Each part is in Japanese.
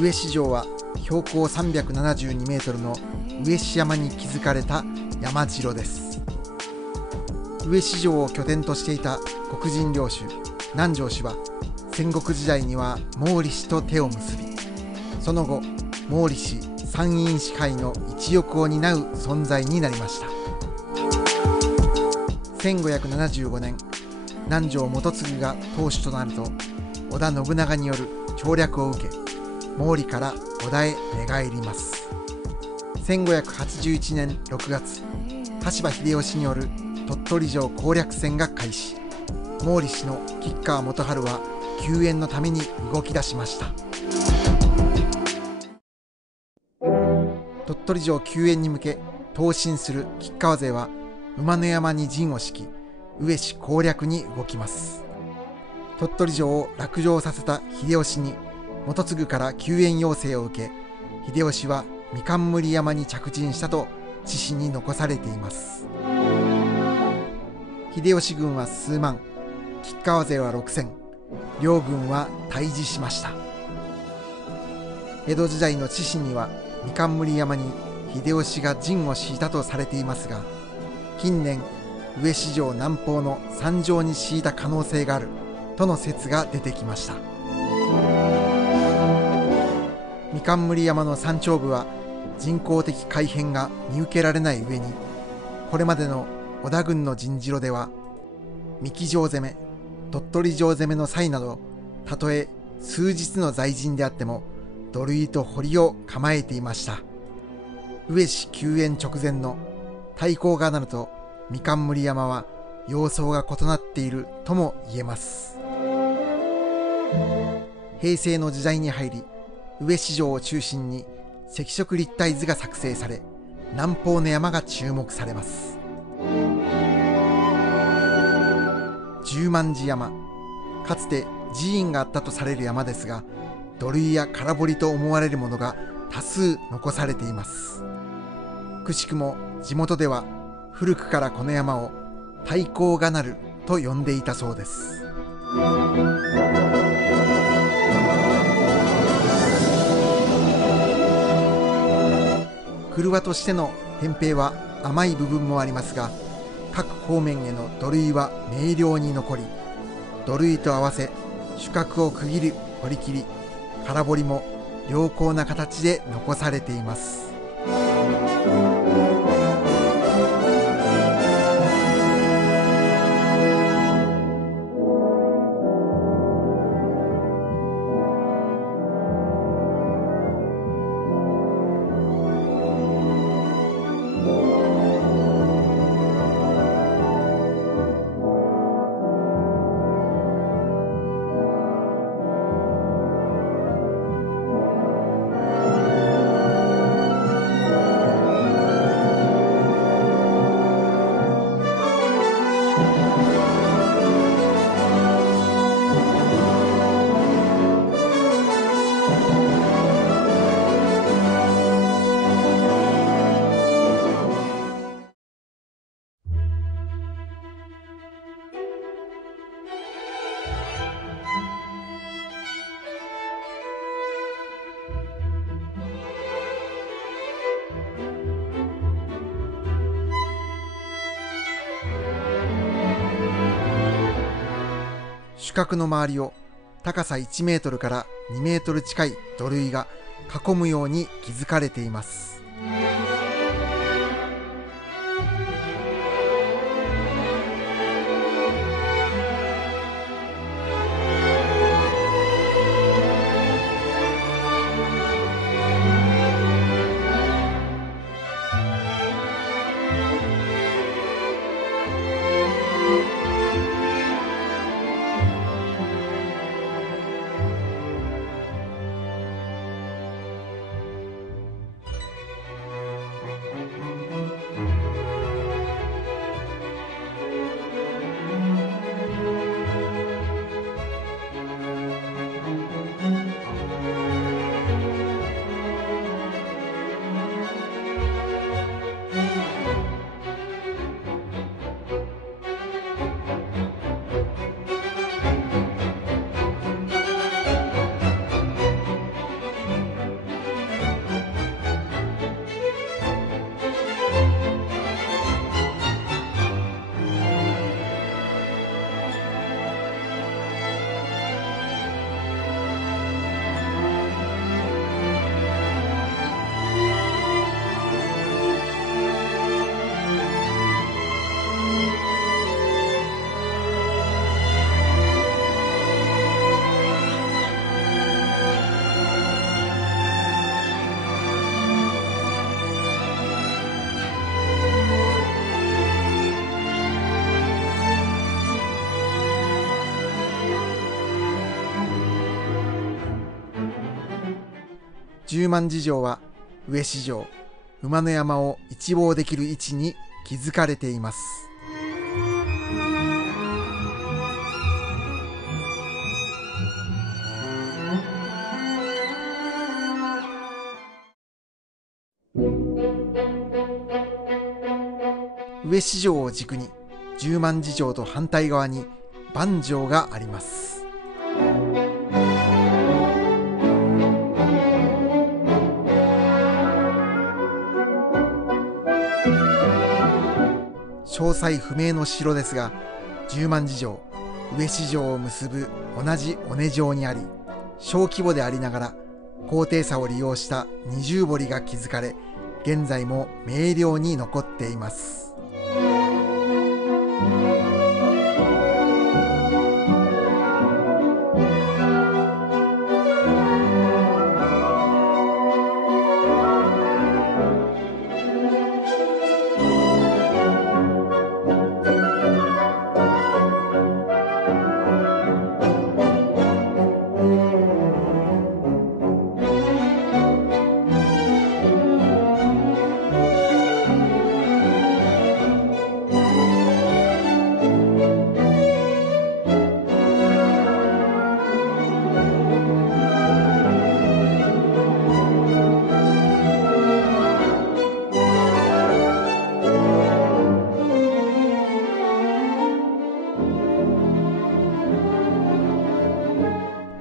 上志城は標高372メートルの上志山に築かれた山城です。上志城を拠点としていた黒人領主南條氏は戦国時代には毛利氏と手を結び、その後毛利氏山陰支配の一翼を担う存在になりました。1575年、南條元次が当主となると織田信長による調略を受け、毛利から織田へ寝返ります。1581年6月、羽柴秀吉による鳥取城攻略戦が開始。毛利氏の吉川元春は救援のために動き出しました。鳥取城救援に向け東進する吉川勢は馬の山に陣を敷き、上志攻略に動きます。鳥取城を落城させた秀吉に元次から救援要請を受け、秀吉はみかんむり山に着陣したと知史に残されています。秀吉軍は数万、吉川勢は6000、両軍は対峙しました。江戸時代の知史にはみかんむり山に秀吉が陣を敷いたとされていますが、近年上志城南方の山上に敷いた可能性があるとの説が出てきました。みかんむり山の山頂部は人工的改変が見受けられない上に、これまでの織田軍の陣城では三木城攻め、鳥取城攻めの際など、たとえ数日の在陣であっても土塁と堀を構えていました。上志救援直前の太閤がなるとみかんむり山は様相が異なっているとも言えます。平成の時代に入り、上志城を中心に赤色立体図が作成され、南方の山が注目されます。十万字山、かつて寺院があったとされる山ですが、土塁や空堀と思われるものが多数残されています。くしくも地元では古くからこの山を太閤がなると呼んでいたそうです。廓としての扁平は甘い部分もありますが、各方面への土塁は明瞭に残り、土塁と合わせ主角を区切る堀切、空堀も良好な形で残されています。主角の周りを高さ1メートルから2メートル近い土塁が囲むように築かれています。十万寺城は上四条、馬の山を一望できる位置に築かれています。上四条を軸に十万寺城と反対側に万城があります。詳細不明の城ですが、十万寺城、上四条を結ぶ同じ尾根上にあり、小規模でありながら高低差を利用した二重堀が築かれ、現在も明瞭に残っています。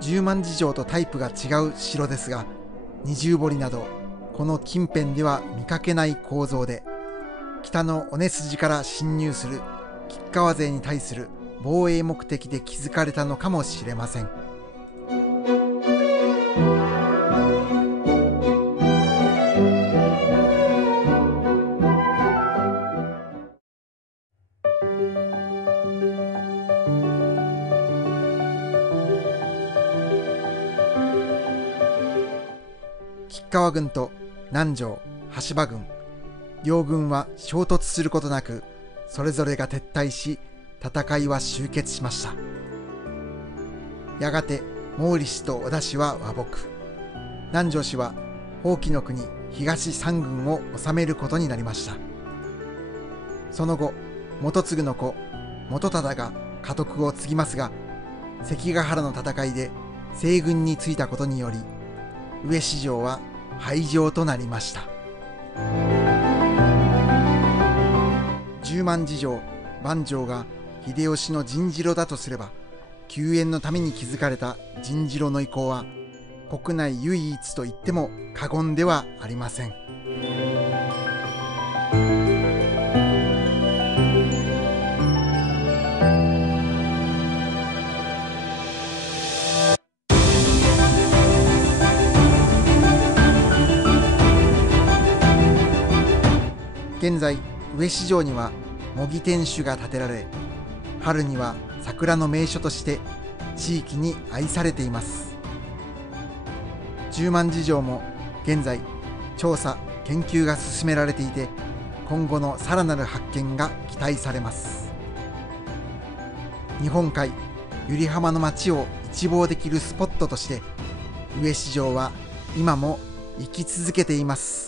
十万寺城とタイプが違う城ですが、二重堀などこの近辺では見かけない構造で、北の尾根筋から侵入する吉川勢に対する防衛目的で築かれたのかもしれません。吉川軍と南条、羽柴軍、両軍は衝突することなく、それぞれが撤退し、戦いは終結しました。やがて毛利氏と織田氏は和睦、南条氏は宝亀の国東三郡を治めることになりました。その後、元次の子元忠が家督を継ぎますが、関ヶ原の戦いで西軍についたことにより、上四条は廃城となりました。十万寺城、万城が秀吉の陣城だとすれば、救援のために築かれた陣城の遺構は国内唯一と言っても過言ではありません。現在、上四条には模擬天守が建てられ、春には桜の名所として地域に愛されています。十万寺城も現在調査・研究が進められていて、今後のさらなる発見が期待されます。日本海由利浜の町を一望できるスポットとして、上四条は今も生き続けています。